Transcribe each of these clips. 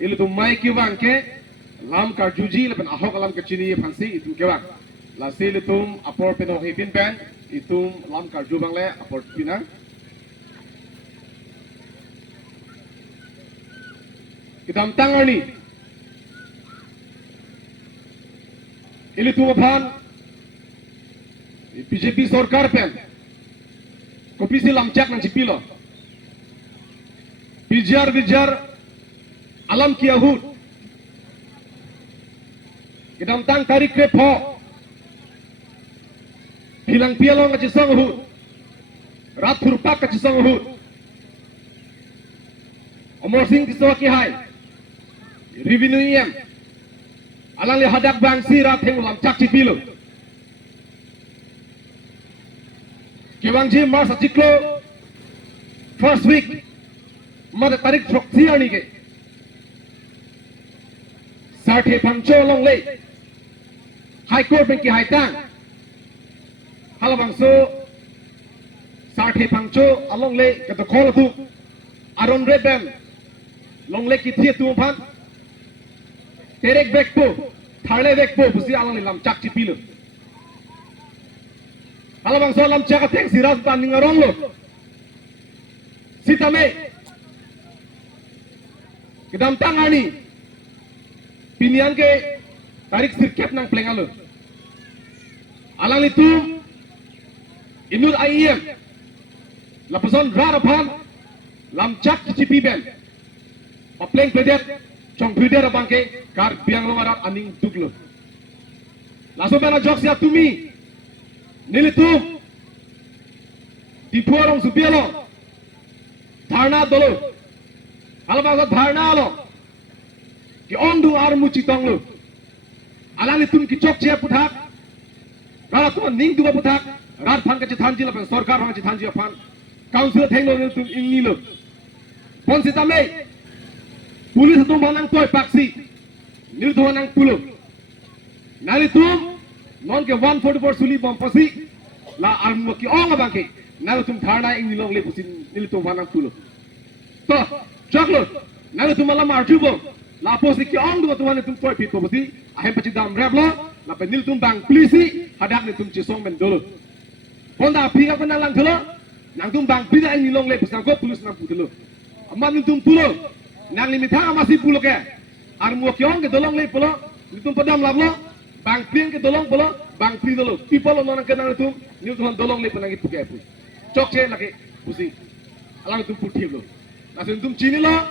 ilu tu mai kiwang ke lam kar juji lepen ahok alam ke chini phansi itu kiwang la sil itum apor peno hipin pen itum lam kar jubang le apor pinang kitam tangani ilu tu phan BJP सरकार pen kopi silam cak nang cipilo bijar alam kiahud kedam tang tarik ke pho hilang pialong ke cisong hud rat hurpak ke cisong hud omor sing kisawaki hai revenue em alang li hadak bangsi rat heng lam cak cipilo Kiwangji Mars Achiklo first week mada tarik Troxiani ke Sarte Pangcho long lay High Court benki High Tang Halabangso Sarte Pangcho along lay kata call tu Aron Redden long lay ki thia tu phan Terek Bekpo Tharle Bekpo busi along lam chak chipilo Halabang solam caka teng siras tanding arong lo. Sitame. Kedam tangani. Pinian ke tarik sirkep nang plengalo. Alang itu inur IEM. Lapason rarapan lam cak cipi ben. Papleng pedet chong pedet abangke kar biang lo arat aning duglo. Laso bana jok siap tumi. Nilitu di puarong supialo dharna dolo halabang dharna lo ki ondu armu chitong lo alani tum ki chok che puthak rara tum ning du puthak rat phan ka chithanji la sarkar phang chithanji phan council thenglo tum ingni lo pon sitame pulis tum banang toy paksi niltu banang pulo nalitum non ke 144 suli bom pasi la armu ki ong abangke nalu tum dharna ing nilong le pusin nil tum wanang pulo to chaklo nalu tum malam arjubo la posi ki ong du tuan tum toy pit pasi ahem pachi dam rablo la pe nil tum bang polisi hadak ni tum chisong men dolo ponda pika ko nalang tholo nang tum bang pida ing nilong le pusang ko pulis nang putulo amma nil tum pulo nang limitha amasi pulo ke armu ki ong ke dolong le pulo nil tum padam lablo bang pin ke dolong polo bang pri dolo people lo nang kenang tu ni tuhan dolong le penang itu ke pu chok che lake pusi alang tu puthi lo nasin tum chini lo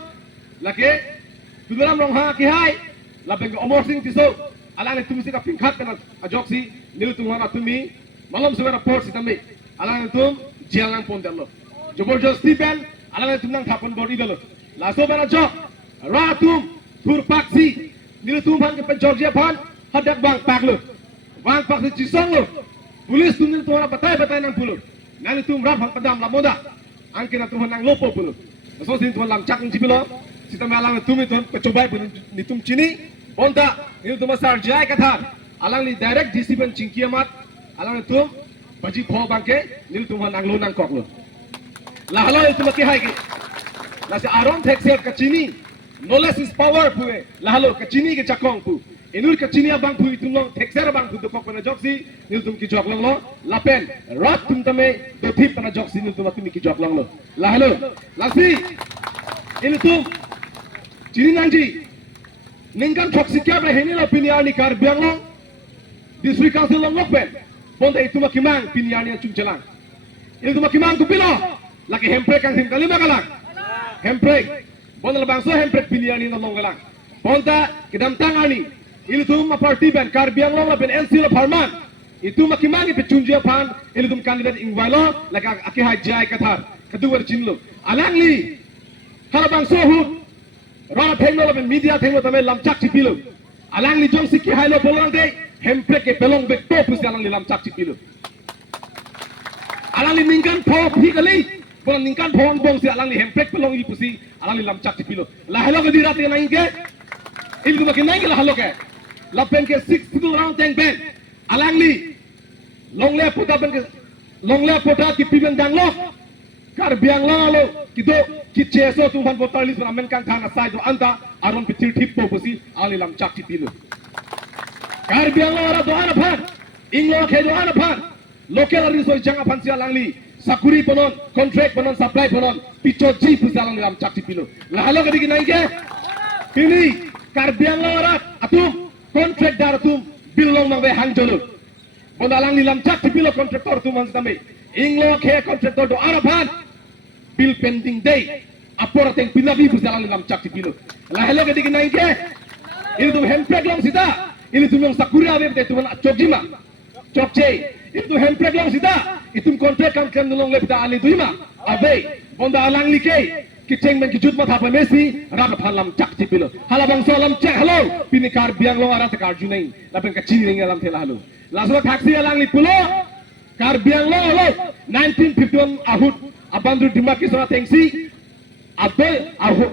lake tu dalam rong ha ki hai la beng omor sing tiso alang tu misi ka pingkhat kana ajok si ni tuhan atumi malam sebera port si tambe alang tu jalang pon dalo joborjosti ben alang tu nang thapan bodi dalo la so bana jok ratum thur paksi ni tu ban ke pen georgia ban hadak bang pak lo bang pak si cisong lo pulis tunin tuan batai nang pulo nang tum rap hang padam la moda angkina tuhan nang lopo pulo so sin tuan lam cak cipilo sita malang tum tuan kecobai pun ni tum cini bonta ni tum sar jai kathar alang li direct disipen cingkiamat alang tum baji pho bangke ni tum nang lo nang kok lo la halo itu maki hai ki la se aron thexer kacini knowledge is power puwe la halo kacini ke chakong pu inur kacini abang pu itu long thexer abang pu dokok pana joksi nil tum ki jok long lo lapen rat tum tame do thip pana joksi nil tum tum ki jok long lo la halo lasi ini tum cini nanji ningkan joksi kya bre heni la piniani kar biang long district council long lokpen bonda itu makimang piniani chung chelang ini tum makimang ku pilo laki hemprek kang sim kalima kalang hemprek bonda bangso hemprek piniani no long kalang bonda kedam tangani ini tum party ben kar biang long la ben NC la farman itu makimangi pe chunjia phan ini tum kandidat ingwailo laka aki hajai kathar kaduwar chinlo alangli kala bangso hu rona thenglo la ben media thenglo tame lamchak chipilo alangli jong sikki hailo bolong de hemprek ke pelong be to pus alangli lamchak chipilo alangli ningkan pho phikali bon ningkan phon bong si alangli hemprek pelong i pusi alangli lamchak chipilo la helo ke dirate na inge ini tum makimangi la halo ke lapen ke 6 people round tank ben alangli longle pota ben ke longle pota ki piben danglo kar biang lo kido kitche so tumhan botar lis amen kang thang asai do anta aron pitir thip po pusi ali lam chak ti pilu Karbiang lo ara do ana phan inglo khe do ana phan local resource janga phan sia langli sakuri ponon contract ponon supply ponon picho ji pusa lang lam chak ti pilu la halo kadi nai ke ini Karbiang lo ara atum contract dar atum bil long mang be hang jolu ondalang nilam chak ti pilu contractor tu man samai inglo khe contractor do ana phan bill pending day apora teng pinabi pusalang nilam chak ti pilu la halo kadi nai ke ini tu hempek long sida ini tu yang sakuri abe bete tu mana chokjima chokje itu hempek long sida itu kontrak kan nolong lepta ali tuima abe bonda alang like kiceng men kijut ma thapa mesi rap phalam chak tipilo halabang solam cek halo pinikar biang lo ara takar junai lapen kacini ring alam thela halo laslo taksi alang lipulo kar biang lo 1951 ahut abandru dimaki sona tengsi abe ahut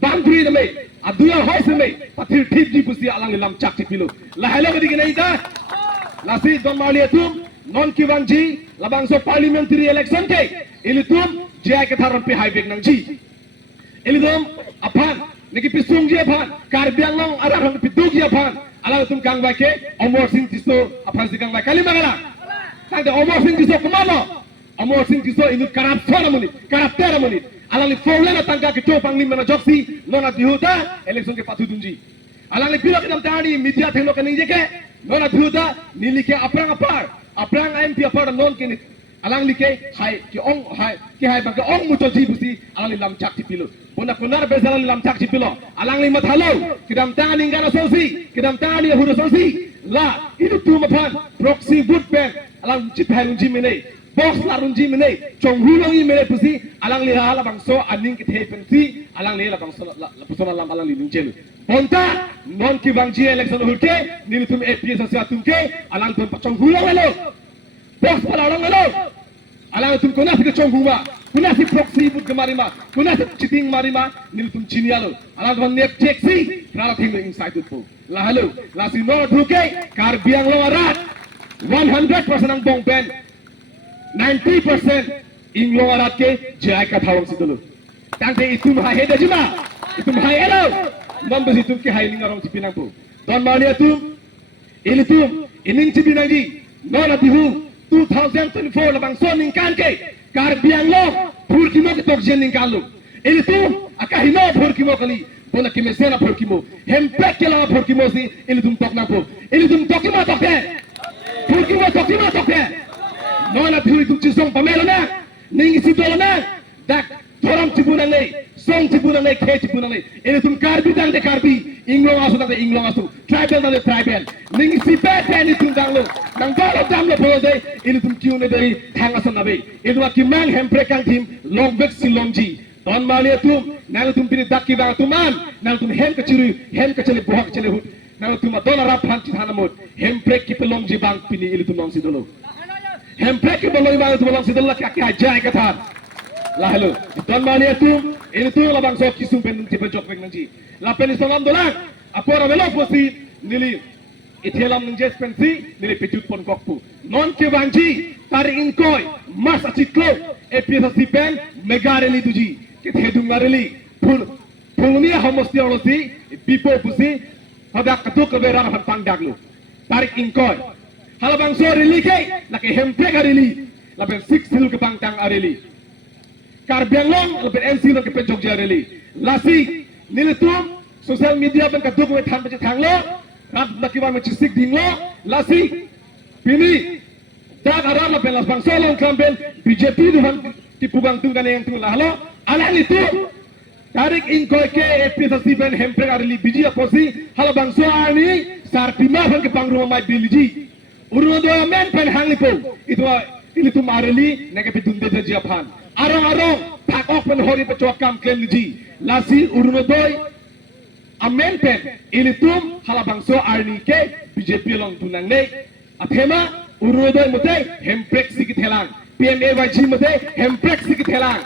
bandri name aduya hoise me pathir thip ji pusi alang lam chak tipilo la halo kadi kinai ta lasi don maliatum non kiwanji labang so parliamentary election ke ilitum jai ke tharon pe highway nang ji ilidom aphan niki pisung ji aphan karbiang long ara rang pidug ji aphan ala tum kang ba ke omor sing tiso aphan sikang ba kali magala kang de omor sing tiso kumano omor sing tiso inut karap sona muni karap tera muni ala li foulena tangka ke to panglim mana joksi nona dihuta election ke pathu dunji ala li pilo kedam tani media thenglo ke ning je ke nona dihuta nilike aprang aprang MP apar non ke alang like hai ki ong hai ki hai bang ong muto ji busi alang li lam chak ti pilo bona kunar bezala lam chak ti pilo alang li mathalo kidam tani ngana sosi kidam tani huru sosi la itu tu maphan proxy vote pen alang chit hai unji mene box la unji mene chong hulongi mene pusi alang li hala bang so aning ki thei pen si alang li la bang so la pusona lam alang li ningchelu bonta non ki bang ji election hulke nil tum APS asa tumke alang tum chong hulong helo box pala orang helo alang tum kuna fi chong huma kuna fi proxy but marima kuna fi cheating marima nil tum chinialo alang tum nek check si rala thing inside tu la halo la si no dhuke kar biang lo arat 100% ang bong ben 90% ing lo arat ke jai ka thawang si dulu tangte itum ha heda jima itum ha elo nombor itum ke hai ningarong si pinang pu don mania tum ilitum ining si pinang ji nona dihu 2024 labang so ningkan ke karbiang lo purkimo ke tokjen ningkan lo ilitum akahino purkimo kali bona kimesena purkimo hempek ke la purkimo si ilitum tok na po ilitum tokimo tokte purkimo tokte nona dihu itum chisong pamelo na ning si dolo na dak thoram tibunang nei song tibunang nei khe tibunang nei ilitum karbi dang de karbi inglong asu dang de inglong asu tribal dang de tribal ning si pet ni tum dang lo nang balo dam lo bolo de ilitum kiu ne dei thang asan nabe idwa kimang hempre kang tim long bek si longji don malia tum nang tum pini dakki bang tuman nang tum hem kachiri hem kachele bohak chele hut nang tum dola rap phan chithanamot hempre ki pelongji bang pini ilitum long si dolo hempre ki boloi bang tum long si dolo ka ka jai ka tha la hello don mania tum ini tu labang so kisum pen tipe jok pek nangji la pen solam dolang apora velo posi nili ithelam nangje spensi nili pejut pon kokpu non ke banji tar inkoi mas achiklo APSC pen megareli tuji ke thedungareli phulni homosti olosi bipo pusi hodak katuk ke beran hantang daglu tarik inkoi halabang so reli ke la ke hempe gareli la pen 6 hilu ke bangtang areli karbiang long lebih MC lo ke Jogja rally lasi nilitum social media ben kaduk we than pe thang lo rat lakiwan me chisik ding lo lasi pini dak aram la ben las bang solong campaign BJP duhan tipubang tung kan yang tung lahlo ala itu tarik in ko ke APSC ben hempre rally biji aposi hala bang so ani sarpima ban ke pangruma mai biliji urun do men pen hanglipo itu itu mareli nege pidunde de Japan arong tak ok pen hori pe chokam kelji lasi urunodoi amen pen ilitum halabang so arni ke BJP long tunang nei athema urunodoi mote hemprek sikit helang PMAYG mote hemprek sikit helang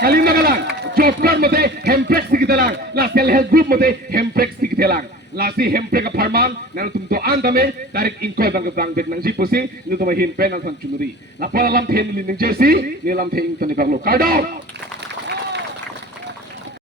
kalimagalang job card mote hemprek sikit helang la self help group mote hemprek sikit helang lasi hemprek aparman nang tum to andame tarik inkoi bang bek nang jipusi nu to hin pen nang chunuri la pala lam then ni nang jesi ni lam the ing tani kanglo kardom